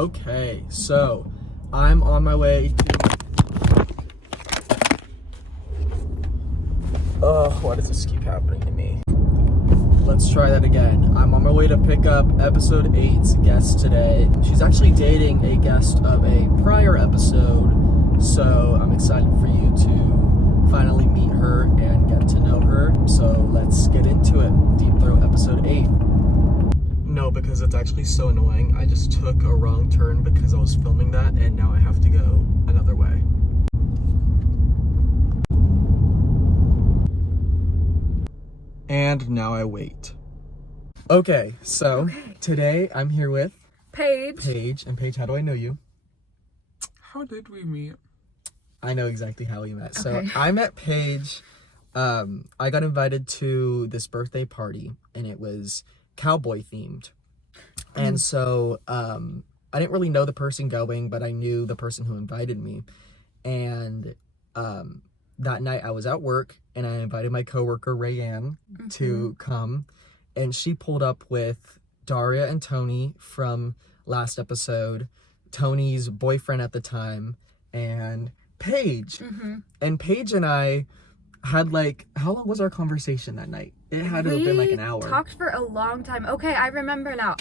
Okay, so I'm on my way to... why does this keep happening to me? Let's try that again. I'm on my way to pick up episode 8's guest today. She's actually dating a guest of a prior episode, so I'm excited for you to finally meet her and get to know her. So let's get into it. Deep Throat episode 8. No, because it's actually so annoying. I just took a wrong turn because I was filming that, and now I have to go another way. And now I wait. Okay, so today I'm here with Paige. And Paige, how do I know you? How did we meet? I know exactly how we met. So Okay. I met Paige. I got invited to this birthday party, and it was cowboy-themed. And so I didn't really know the person going, but I knew the person who invited me. And that night I was at work, and I invited my coworker Rayanne to come, and she pulled up with Daria and Tony from last episode, Tony's boyfriend at the time, and Paige. And Paige and I had how long was our conversation that night? It had to have been like an hour. We talked for a long time. Okay, I remember now.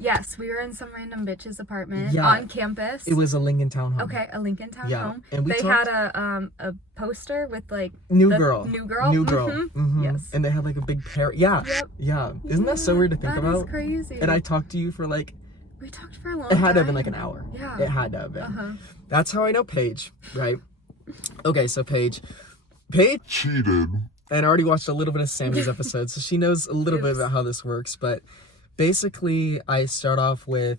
Yes, we were in some random bitch's apartment on campus. It was a Lincoln Townhome. Okay, a Lincoln Townhome. Yeah, and we they had a poster with New Girl. New Girl. Yes. And they had a big pair. Yeah. Yep. Yeah. Isn't that so weird to think about? That is crazy. And I talked to you for we talked for a long time. it had to have been an hour. Yeah. It had to have been. That's how I know Paige, right? Okay, so Paige Cheated. and I already watched a little bit of Sammy's episode, so she knows a little bit about how this works. But basically, I start off with,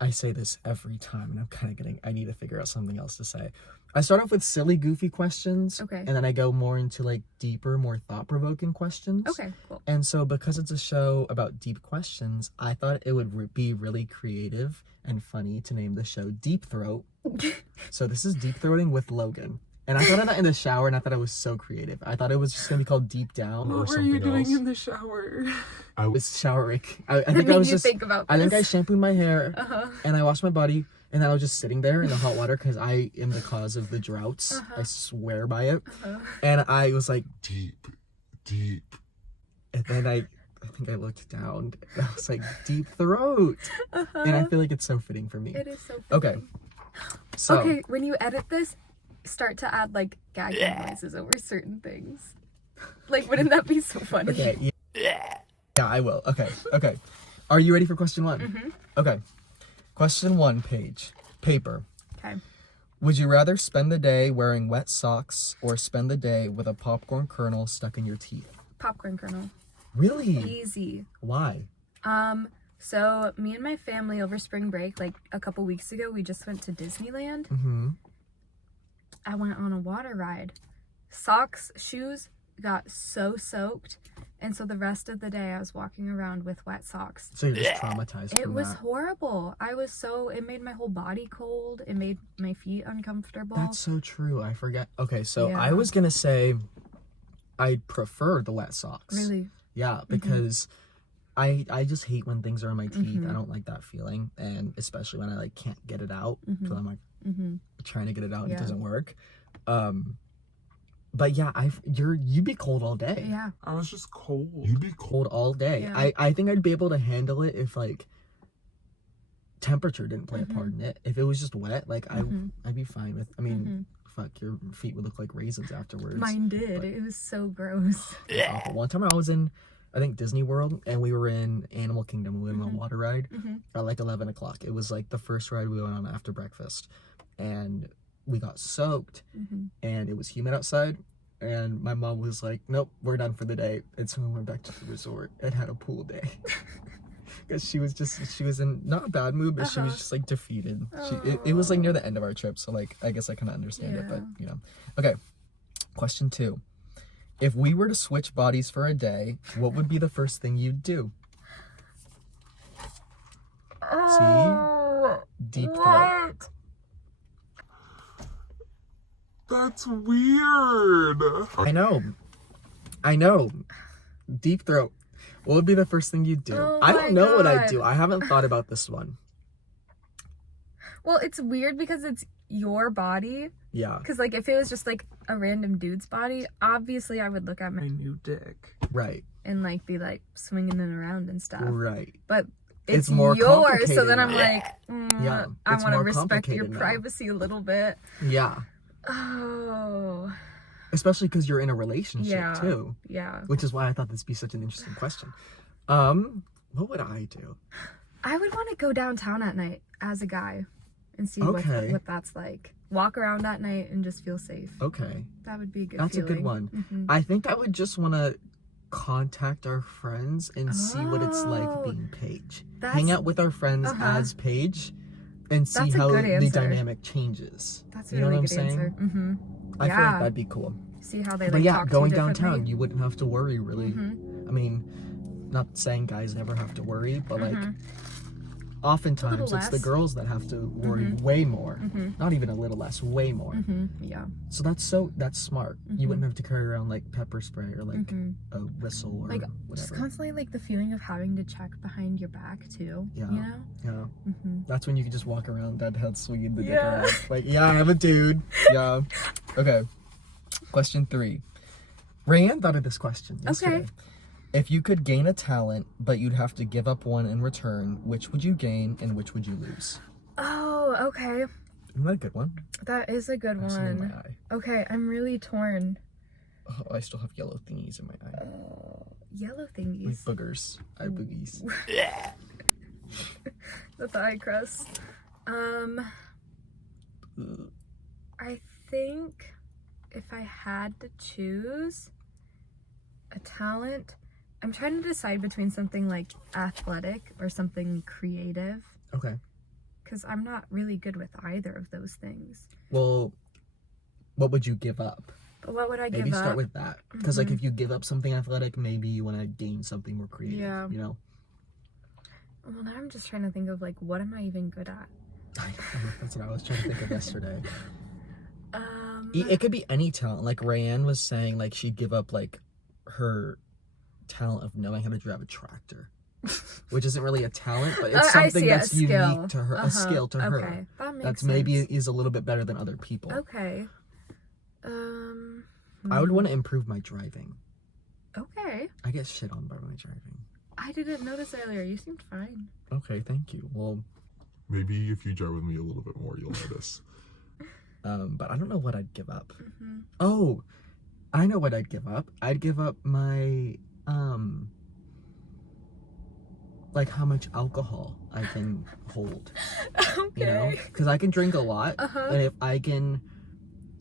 I say this every time, and I need to figure out something else to say. I start off with silly, goofy questions. Okay. And then I go more into deeper, more thought-provoking questions. Okay, cool. And so because it's a show about deep questions, I thought it would be really creative and funny to name the show Deep Throat. So this is Deep Throating with Logan. And I thought of that in the shower, and I thought it was so creative. I thought it was just going to be called Deep Down or What were something you doing else. in the shower? I was showering. I That think made I was you just... think about I think I this. shampooed my hair, and I washed my body, and then I was just sitting there in the hot water because I am the cause of the droughts. I swear by it. And I was like, Deep. and then I think I looked down, and I was like, Deep Throat. And I feel like it's so fitting for me. It is so funny. Okay. So, Okay, when you edit this, start to add gagging noises over certain things. Wouldn't that be so funny? okay. Yeah, I will. Okay. Are you ready for question 1? Okay. Question 1, Paige. Paper. Okay. Would you rather spend the day wearing wet socks or spend the day with a popcorn kernel stuck in your teeth? Popcorn kernel. Really? Easy. Why? So me and my family over spring break, a couple weeks ago, we just went to Disneyland. I went on a water ride. Socks, shoes got so soaked. And so the rest of the day I was walking around with wet socks. So you're just traumatized It from was that. horrible. It made my whole body cold. It made my feet uncomfortable. That's so true. I forget. Okay, so Yeah. I was gonna say I prefer the wet socks. Really? Yeah, because I just hate when things are in my teeth. I don't like that feeling, and especially when I can't get it out because I'm trying to get it out and it doesn't work. But yeah, you'd be cold all day. Yeah. I was just cold. You'd be cold all day. Yeah. I think I'd be able to handle it if temperature didn't play a part in it. If it was just wet, I'd be fine with. I mean, fuck, your feet would look like raisins afterwards. Mine did. It was so gross. Awful. One time I was in, I think, Disney World, and we were in Animal Kingdom. We went on a water ride at 11 o'clock. It was the first ride we went on after breakfast, and we got soaked, and it was humid outside, and my mom was like, nope, we're done for the day. And so we went back to the resort and had a pool day. Because she was in not a bad mood, but she was just defeated. It was near the end of our trip, so I guess I kind of understand it, but Okay, question 2. If we were to switch bodies for a day, what would be the first thing you'd do? See? Deep Throat. That's weird. I know. Deep Throat. What would be the first thing you'd do? Oh I don't know what I'd God. do. I haven't thought about this one. Well, it's weird because it's your body. Yeah. Because, like, if it was just, like, a random dude's body, obviously I would look at My my new dick. Right. and, like, be, like, swinging it around and stuff. Right. But It's it's more yours, so then I'm complicated. like, Yeah, I it's want to more respect your complicated now. privacy a little bit. Yeah. Oh. Especially because you're in a relationship Yeah. too. Yeah. Which is why I thought this would be such an interesting question. What would I do? I would want to go downtown at night as a guy and see Okay. what that's like. Walk around at night and just feel safe. Okay. That would be a good That's a good feeling. one. Mhm. I think I would just want to contact our friends and see what it's like Oh. being Paige. That's- Hang out with our friends Uh-huh. as Paige and see That's a how good the answer. dynamic changes. That's a You know really what I'm good saying? answer. Mm-hmm. I feel Yeah. like that'd be cool. See how they But like yeah, talk to going you downtown, differently. you wouldn't have to worry really. Mhm. I mean, not saying guys never have to worry, but like Mhm. oftentimes A it's the little girls that have to worry Mhm. way more. Mhm. Not even a little less, way more. Mhm. Yeah. So that's smart. You wouldn't have to carry around like pepper spray or like Mhm. a whistle or Like just whatever. constantly like the feeling of having to check behind your back too. Yeah. You know. Yeah. Mm-hmm. That's when you can just walk around deadhead swinging the dick Yeah. around. Like, yeah, I'm a dude. Yeah. Okay. Question 3. Rayanne thought of this question yesterday. Okay. If you could gain a talent, but you'd have to give up one in return, which would you gain and which would you lose? Oh, okay. Isn't that a good one? That is a good I have some in one. my eye. Okay, I'm really torn. Oh, I still have yellow thingies in my eye. Yellow Like thingies. boogers. Eye boogies. The thigh crust. I think if I had to choose a talent, I'm trying to decide between something like athletic or something creative, Okay. because I'm not really good with either of those things. Well, what would you give up? But what would I give Maybe up? start with that. Because like Mhm. if you give up something athletic, maybe you want to gain something more creative. Yeah. You know? Well, now I'm just trying to think of like, what am I even good at? That's what I was trying to think of yesterday. Um, It could be any talent. Like Rayanne was saying, like she'd give up like her talent of knowing how to drive a tractor, which isn't really a talent, but it's I something see, a that's skill. unique to her, Uh-huh. a skill to her. Okay, that makes That's sense. maybe is a little bit better than other people. Okay. I would want to improve my driving. Okay. I get shit on by my driving. I didn't notice earlier. You seemed fine. Okay, thank you. Well, Maybe if you drive with me a little bit more, you'll notice. but I don't know what I'd give up. Mm-hmm. Oh, I know what I'd give up. I'd give up my like how much alcohol I can hold. Okay. You know, because I can drink a lot, Uh-huh. and if I can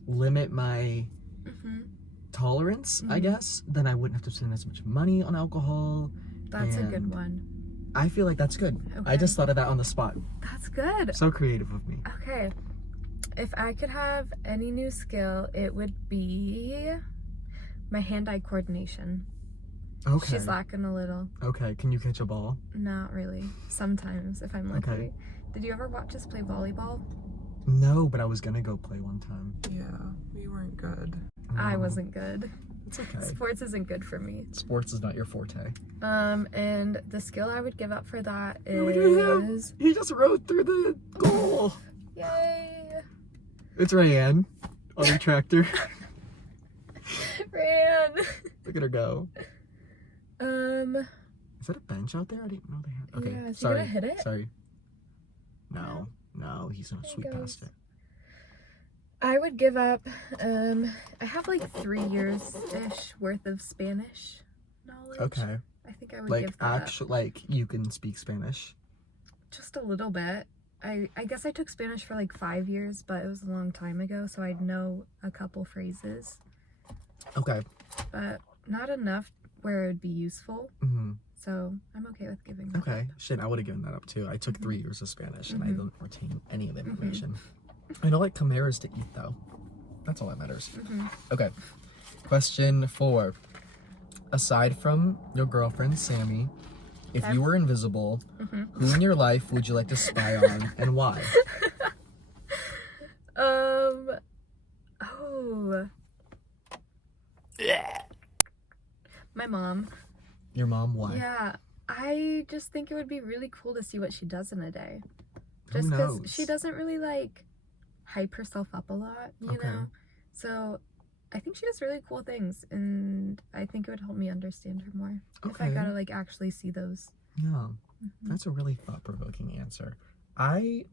limit my Mm-hmm. tolerance, I Mhm. guess, then I wouldn't have to spend as much money on alcohol. That's a good And one. I feel like that's good. I Okay. just thought of that on the spot. That's good. So creative of me. Okay. If I could have any new skill, it would be my hand-eye coordination. Okay. She's lacking a little. Okay. Can you catch a ball? Not really. Sometimes, if I'm lucky. Okay. Did you ever watch us play volleyball? No, but I was gonna go play one time. Yeah, we weren't good. I No, wasn't good. It's okay. Sports isn't good for me. Sports is not your forte. And the skill I would give up for that Look at him. is... He just rode through the goal. Yay! It's Rayanne on her tractor. Ran! Look at her go. Um, Is that a bench out there? I didn't know they had. Okay, Yeah, is he sorry. gonna hit it? Sorry. No, he's gonna There he sweep goes. past it. I would give up, I have like 3 years-ish worth of Spanish knowledge. Okay, I think I would like give that actual, like you can speak Spanish. up. Just a little bit. I guess I took Spanish for like 5 years, but it was a long time ago, so I'd know a couple phrases. Okay. But not enough where it would be useful, hmm so I'm okay with giving that Okay. up. Shit, I would have given that up too. I took 3 years of Spanish and I Mhm. don't retain any of the information. I know like chimeras to eat though. That's all that matters. Mhm. Okay. Question 4. Aside from your girlfriend Sammy, if Okay. you were invisible, Mhm. who in your life would you like to spy on and why? Oh. My mom. Your mom, why? Yeah, I just think it would be really cool to see what she does in a day. Who Just because knows? she doesn't really like hype herself up a lot, you Okay. know? So I think she does really cool things, and I think it would help me understand her more if I Okay. gotta like actually see those. Yeah, that's a really thought-provoking answer. I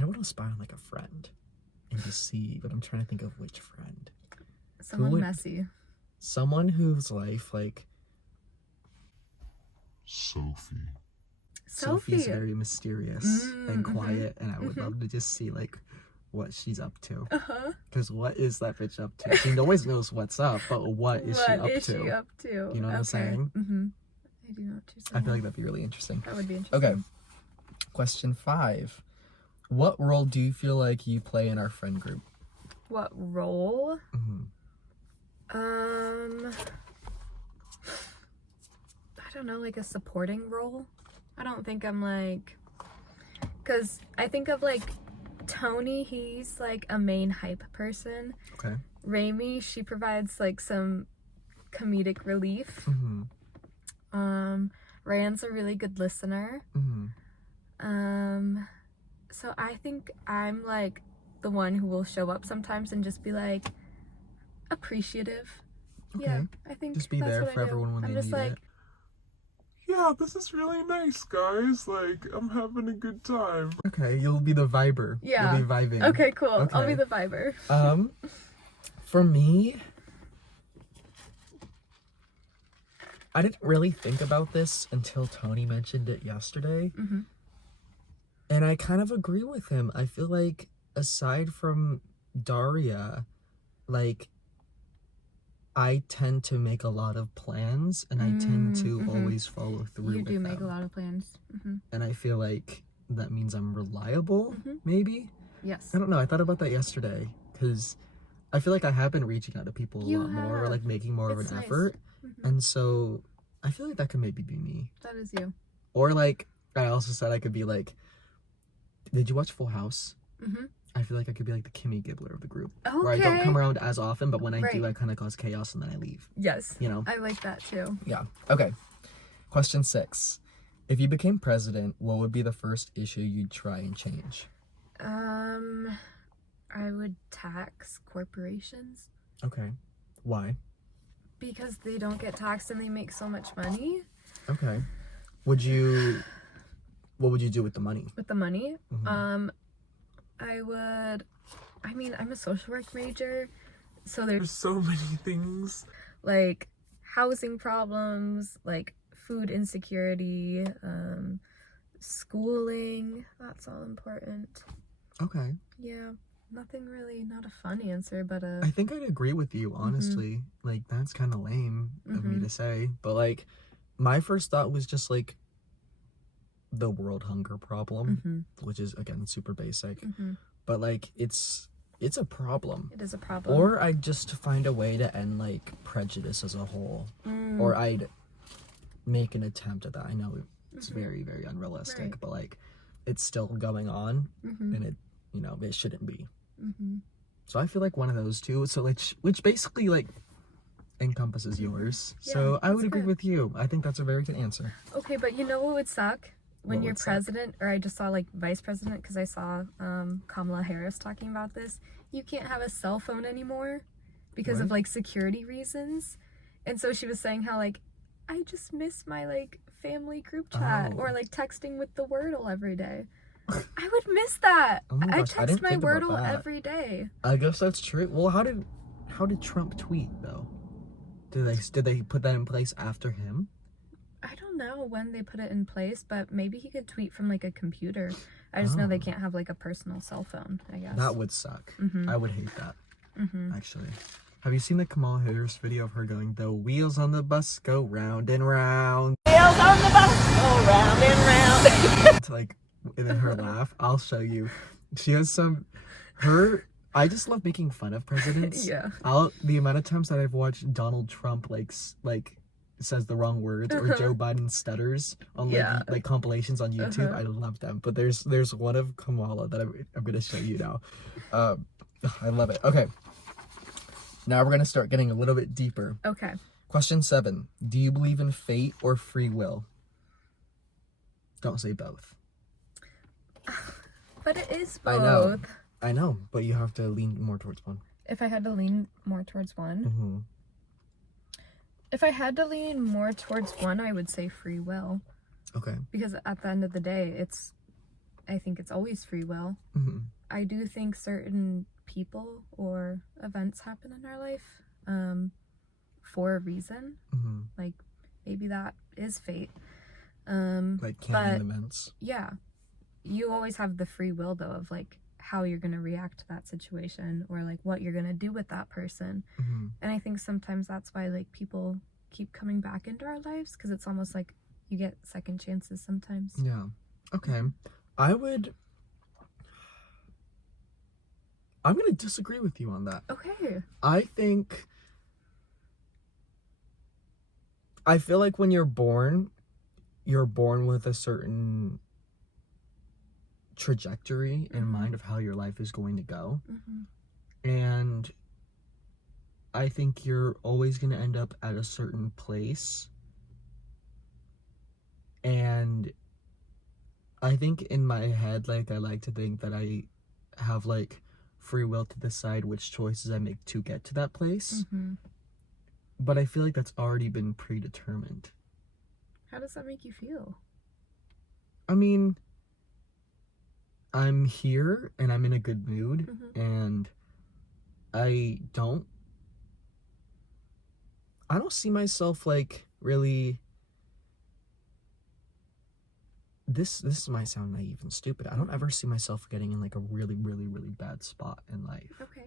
don't want to spy on like a friend and just see, but I'm trying to think of which friend. Someone would- messy. Someone whose life, like, Sophie. Sophie's very mysterious and mhm. quiet, and I would love to just see like what she's up to. Uh-huh. Because what is that bitch up to? She always knows what's up, but what is she up What is to? she up to? You know what I'm saying? Mm-hmm. I do know what you're saying. I feel like that'd be really interesting. that would be interesting. Okay. Question 5. What role do you feel like you play in our friend group? What role? Mm-hmm. I don't know, like a supporting role. I don't think I'm like, because I think of like Tony, he's like a main hype person. Okay. Raimi, she provides like some comedic relief. Mm-hmm. Rand's a really good listener. Mm-hmm. So I think I'm like the one who will show up sometimes and just be like appreciative. Okay. Yeah, I think Just be that's there what for I do. everyone when I'm they just need like, it. Yeah, this is really nice, guys. Like, I'm having a good time. Okay, you'll be the viber. Yeah. You'll be vibing. okay, cool. I'll Okay. be the viber. For me, I didn't really think about this until Tony mentioned it yesterday. Mm-hmm. And I kind of agree with him. I feel like aside from Daria, like I tend to make a lot of plans and I tend to Mhm. always follow through You with do make them. a lot of plans. Mm-hmm. And I feel like that means I'm reliable, Mhm. maybe? Yes. I don't know. I thought about that yesterday because I feel like I have been reaching out to people a You lot more, or have. like making more of It's an nice. effort. Mhm. And so I feel like that could maybe be me. That is you. Or like I also said I could be like, did you watch Full House? Mm-hmm. I feel like I could be like the Kimmy Gibbler of the group. Okay. Where I don't come around as often, but when I do, Right. I kind of cause chaos and then I leave. Yes. You know? I like that too. Yeah. Okay. Question 6. If you became president, what would be the first issue you'd try and change? I would tax corporations Okay. Why? because they don't get taxed and they make so much money Okay. What would you do with the money? with the money. Mhm. I'm a social work major, so There's there's so many things. like housing problems, like food insecurity, schooling. That's all important. Okay. Yeah, nothing really, not a fun answer, but I think I'd agree with you, honestly. Like, that's kind of lame of me Mhm. to say. But, like, my first thought was just, like, the world hunger problem, which is, again, super basic. But, like, it's a problem. It is a problem. Or I'd just find a way to end, like, prejudice as a whole. Or I'd make an attempt at that. I know it's very, very unrealistic, Right. but, like, it's still going on, and it, it shouldn't be. So I feel like one of those two. So which basically like encompasses yours. Yeah, So I would that's agree good. with you. I think that's a very good answer. Okay, but you know what would suck? When What you're would suck? president, or I just saw like vice president, because I saw Kamala Harris talking about this. You can't have a cell phone anymore because of What? like security reasons. And so she was saying how like, I just miss my like family group chat Oh. or like texting with the Wordle every day. I would miss that. Oh my I gosh, I text didn't my think about Wordle that. every day. I guess that's true. Well, how did Trump tweet though? Did they put that in place after him? I don't know when they put it in place, but maybe he could tweet from like a computer. I just know they Oh. can't have like a personal cell phone, I guess. That would suck. Mhm. I would hate that. Mhm. Actually. Have you seen the Kamala Harris video of her going, "The wheels on the bus go round and round"? Wheels on the bus go round and round. It's like, and then her laugh. I'll show you. She has I just love making fun of presidents. Yeah. The amount of times that I've watched Donald Trump like says the wrong words, or Joe Biden stutters on Yeah. like compilations on YouTube. I love them. But there's one of Kamala that I'm gonna show you now. I love it. Okay. Now we're going to start getting a little bit deeper. Okay. Question 7. Do you believe in fate or free will? Don't say both. But it is I both. know, but you have to lean more towards one. If I had to lean more towards one. Mm-hmm. If I had to lean more towards one, I would say free will. Okay. Because at the end of the day, I think it's always free will. Mm-hmm. I do think certain people or events happen in our life for a reason. Mm-hmm. Like, maybe that is fate. Like canon events. Yeah. You always have the free will, though, of, like, how you're going to react to that situation or, like, what you're going to do with that person. Mm-hmm. And I think sometimes that's why, like, people keep coming back into our lives, because it's almost like you get second chances sometimes. Yeah. Okay. I'm going to disagree with you on that. Okay. I feel like when you're born with a certain trajectory in mind of how your life is going to go. Mm-hmm. And I think you're always going to end up at a certain place. And I think in my head, like, I like to think that I have, like, free will to decide which choices I make to get to that place. Mm-hmm. But I feel like that's already been predetermined. How does that make you feel? I mean, I'm here and I'm in a good mood, and I don't see myself, like, really. This might sound naive and stupid. I don't ever see myself getting in, like, a really, really, really bad spot in life. Okay.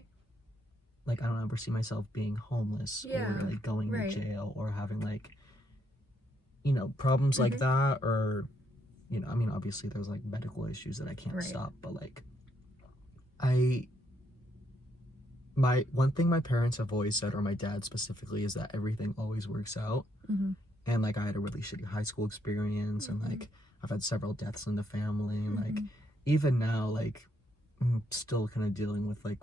Like, I don't ever see myself being homeless or, like, going to jail or having, like, you know, problems like that, or, you know, I mean, obviously there's, like, medical issues that I can't stop, but, like, one thing my parents have always said, or my dad specifically, is that everything always works out. Mm-hmm. And, like, I had a really shitty high school experience, and, like, I've had several deaths in the family, and, like, even now, like, I'm still kind of dealing with, like,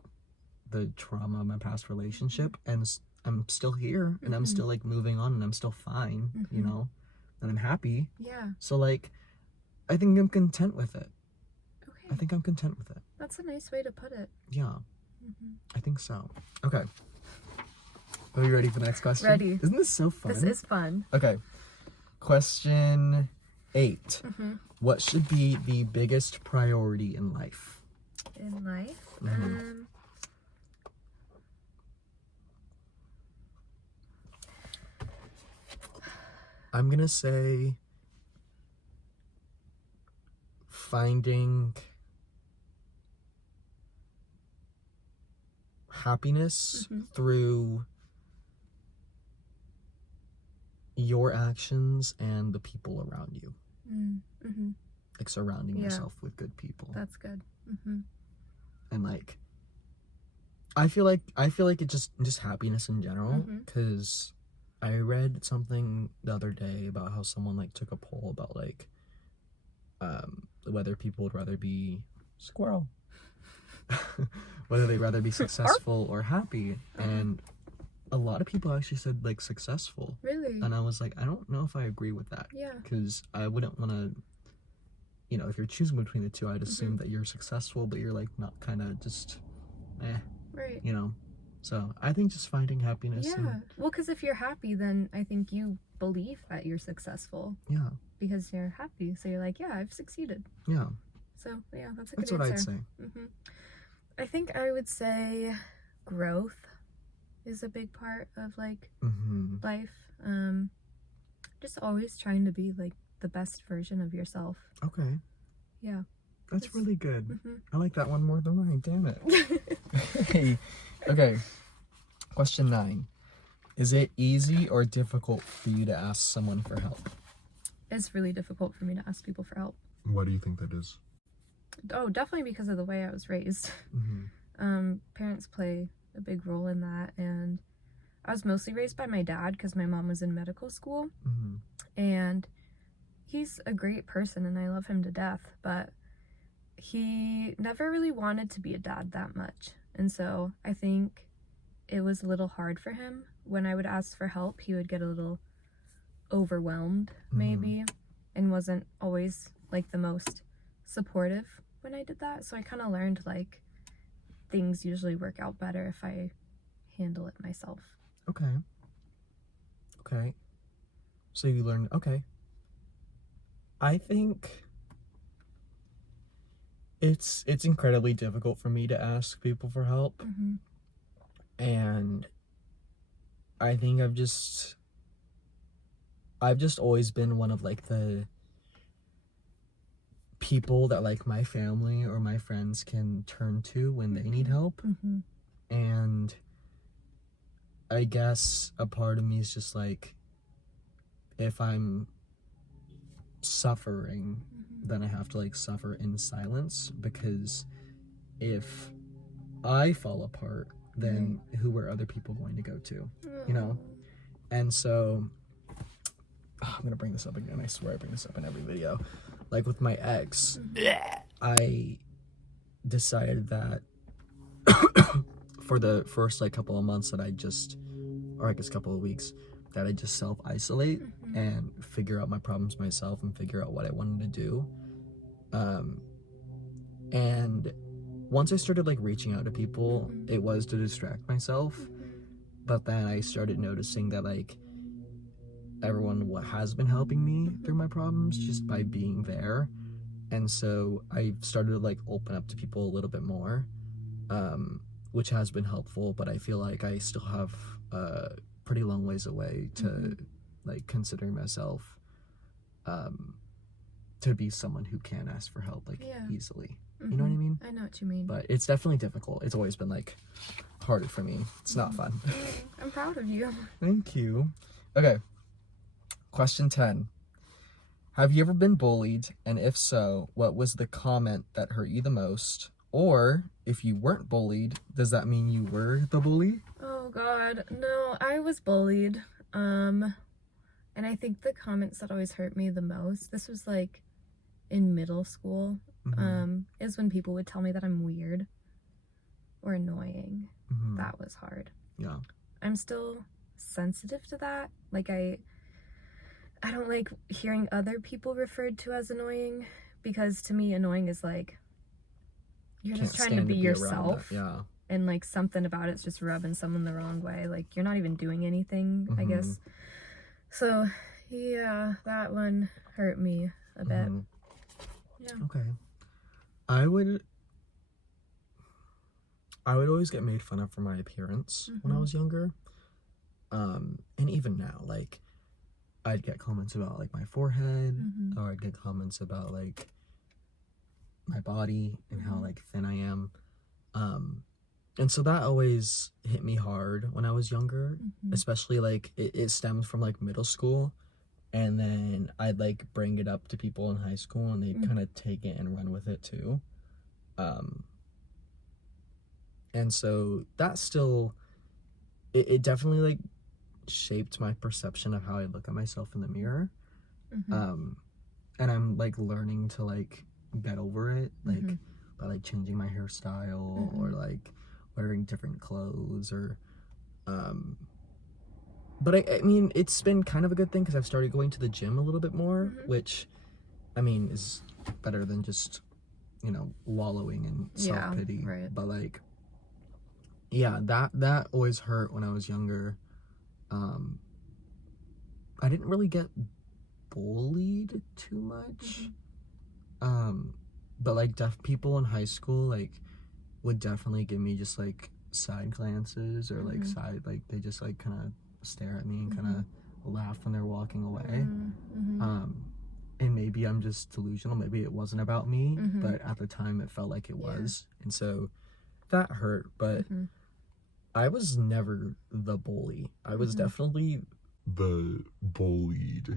the trauma of my past relationship, and I'm still here, and I'm still, like, moving on, and I'm still fine, you know, and I'm happy. Yeah. So, like, I think I'm content with it. Okay. I think I'm content with it. That's a nice way to put it. Yeah. I think so. Okay. Are you ready for the next question? Ready. Isn't this so fun? This is fun. Okay. Question 8. What should be the biggest priority in life? In life? I'm gonna say finding happiness through your actions and the people around you. Like, surrounding yourself with good people. That's good. And, like, I feel like it just happiness in general, because I read something the other day about how someone, like, took a poll about, like, whether people would rather be squirrel whether they'd rather be successful or happy, and a lot of people actually said, like, successful. Really? And I was like, I don't know if I agree with that. Yeah. Because I wouldn't want to, you know, if you're choosing between the two, I'd assume that you're successful, but you're, like, not kind of just right, you know. So I think just finding happiness. Yeah. Well, because if you're happy, then I think you believe that you're successful. Yeah. Because you're happy, so you're like, yeah, I've succeeded. Yeah. So yeah, that's a good answer. That's what I'd say. I think I would say growth is a big part of, like, life. Just always trying to be, like, the best version of yourself. Okay. Yeah. That's really good. I like that one more than mine. Damn it. Okay. Question 9. Is it easy or difficult for you to ask someone for help? It's really difficult for me to ask people for help. Why do you think that is? Oh, definitely because of the way I was raised. Parents play a big role in that, and I was mostly raised by my dad because my mom was in medical school, and he's a great person and I love him to death, but he never really wanted to be a dad that much. And so I think it was a little hard for him. When I would ask for help, he would get a little overwhelmed, maybe, and wasn't always, like, the most supportive when I did that. So I kind of learned, like, things usually work out better if I handle it myself. Okay. So you learned, okay. I think it's incredibly difficult for me to ask people for help. And I think I've just always been one of, like, the people that, like, my family or my friends can turn to when they need help. And I guess a part of me is just like, if I'm suffering, then I have to, like, suffer in silence, because if I fall apart, then who are other people going to go to, you know? And so, I'm gonna bring this up again. I swear I bring this up in every video. Like, with my ex, I decided that for the first, like, couple of months that or I guess couple of weeks, that I just self-isolate and figure out my problems myself and figure out what I wanted to do. And once I started, like, reaching out to people, it was to distract myself. But then I started noticing that, like, everyone has been helping me through my problems just by being there. And so I started to, like, open up to people a little bit more, which has been helpful, but I feel like I still have a pretty long ways away to like considering myself to be someone who can ask for help, like, easily. You know what I mean? I know what you mean. But it's definitely difficult. It's always been, like, harder for me. It's not fun. I'm proud of you. Thank you. Okay. Question 10. Have you ever been bullied? And if so, what was the comment that hurt you the most? Or if you weren't bullied, does that mean you were the bully? Oh God, no, I was bullied. And I think the comments that always hurt me the most, this was like in middle school, is when people would tell me that I'm weird or annoying. That was hard. Yeah. I'm still sensitive to that. Like, I don't like hearing other people referred to as annoying, because to me annoying is like you're just trying to be yourself. Yeah. And like something about it's just rubbing someone the wrong way. Like, you're not even doing anything, I guess. So yeah, that one hurt me a bit. Yeah. Okay. I would always get made fun of for my appearance when I was younger. And even now, like, I'd get comments about, like, my forehead, or I'd get comments about, like, my body and how, like, thin I am. And so that always hit me hard when I was younger, especially, like, it stemmed from, like, middle school. And then I'd, like, bring it up to people in high school, and they'd kind of take it and run with it too. And so that still, it definitely, like, shaped my perception of how I look at myself in the mirror. And I'm, like, learning to, like, get over it, like, by, like, changing my hairstyle or, like, wearing different clothes, or but I mean, it's been kind of a good thing, because I've started going to the gym a little bit more, which, I mean, is better than just, you know, wallowing in self-pity. Right. But, like, yeah, that always hurt when I was younger. I didn't really get bullied too much. But, like, deaf people in high school, like, would definitely give me just, like, side glances, or like they just, like, kind of stare at me and kind of laugh when they're walking away. And maybe I'm just delusional, maybe it wasn't about me, but at the time it felt like it was. And so that hurt. But I was never the bully. I was definitely The bullied.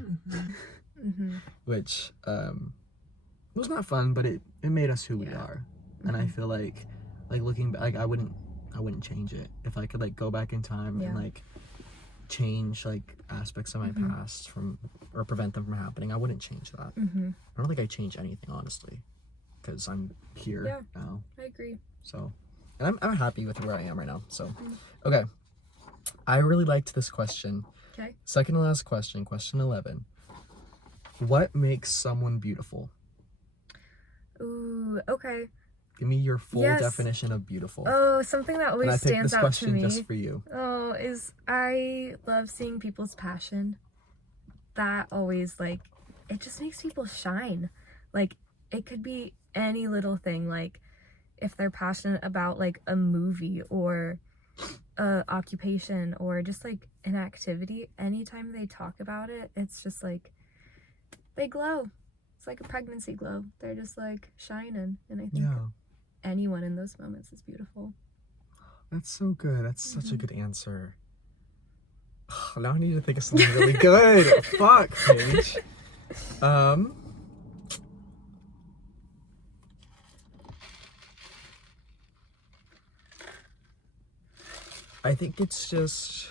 which was not fun, but it made us who we are. And I feel like looking back, like, I wouldn't change it. If I could, like, go back in time and, like, change, like, aspects of my past or prevent them from happening, I wouldn't change that. I don't think I'd change anything, honestly, because I'm here now. I agree. So, and I'm happy with where I am right now. So, okay, I really liked this question. Okay. Second to last question, question 11. What makes someone beautiful? Ooh, okay. Give me your full Yes. definition of beautiful. Oh, something that and always I picked stands this out to question me. just for you. Oh, is I love seeing people's passion. That always, like, it just makes people shine. Like, it could be any little thing, like, if they're passionate about, like, a movie or a occupation or just, like, an activity, anytime they talk about it, it's just, like, they glow. It's like a pregnancy glow. They're just, like, shining. And I think Yeah. anyone in those moments is beautiful. That's so good. That's such a good answer. Now I need to think of something really good. Fuck, Paige. I think it's just...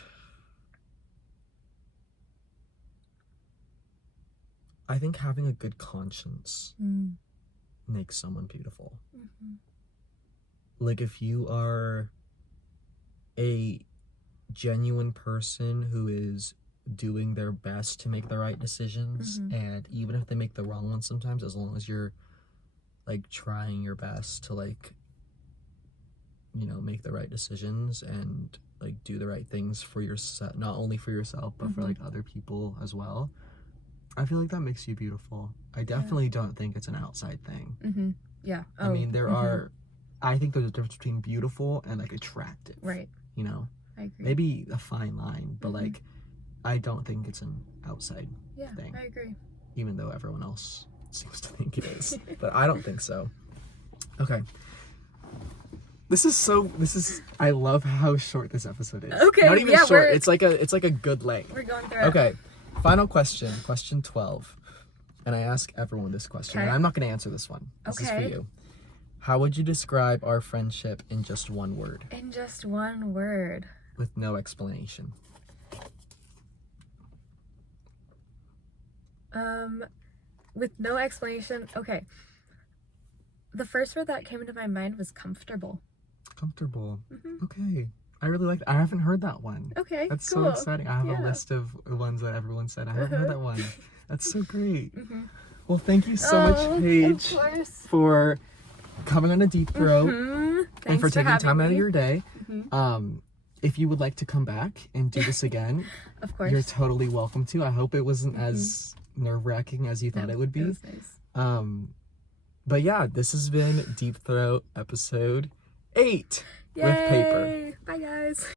I think having a good conscience makes someone beautiful. Mm-hmm. Like, if you are a genuine person who is doing their best to make the right decisions, and even if they make the wrong ones sometimes, as long as you're, like, trying your best to, like, you know, make the right decisions and, like, do the right things for yourself, not only for yourself, but for, like, other people as well, I feel like that makes you beautiful. I definitely don't think it's an outside thing. Mm-hmm. Yeah. I mean, there are... I think there's a difference between beautiful and, like, attractive. Right. You know? I agree. Maybe a fine line, but, like, I don't think it's an outside thing. I agree. Even though everyone else seems to think it is. But I don't think so. Okay. I love how short this episode is. Okay, Not even yeah, short. It's like a good length. We're going through it. Okay. Final question. Question 12. And I ask everyone this question. Okay. And I'm not going to answer this one. This is for Okay. you. How would you describe our friendship in just one word? In just one word. With no explanation. With no explanation. Okay. The first word that came into my mind was comfortable. Comfortable. Okay. I really like that. I haven't heard that one. Okay, That's cool. so exciting. I have Yeah. a list of ones that everyone said. I haven't heard that one. That's so great. Well, thank you so much, Paige, Of course. for coming on a Deep Throat and Thanks for taking time out of me. your day. If you would like to come back and do this again, Of course. you're totally welcome to. I hope it wasn't as nerve-wracking as you thought it would be. It was nice. But yeah, this has been Deep Throat episode 8 with Paper. Yay! Bye, guys.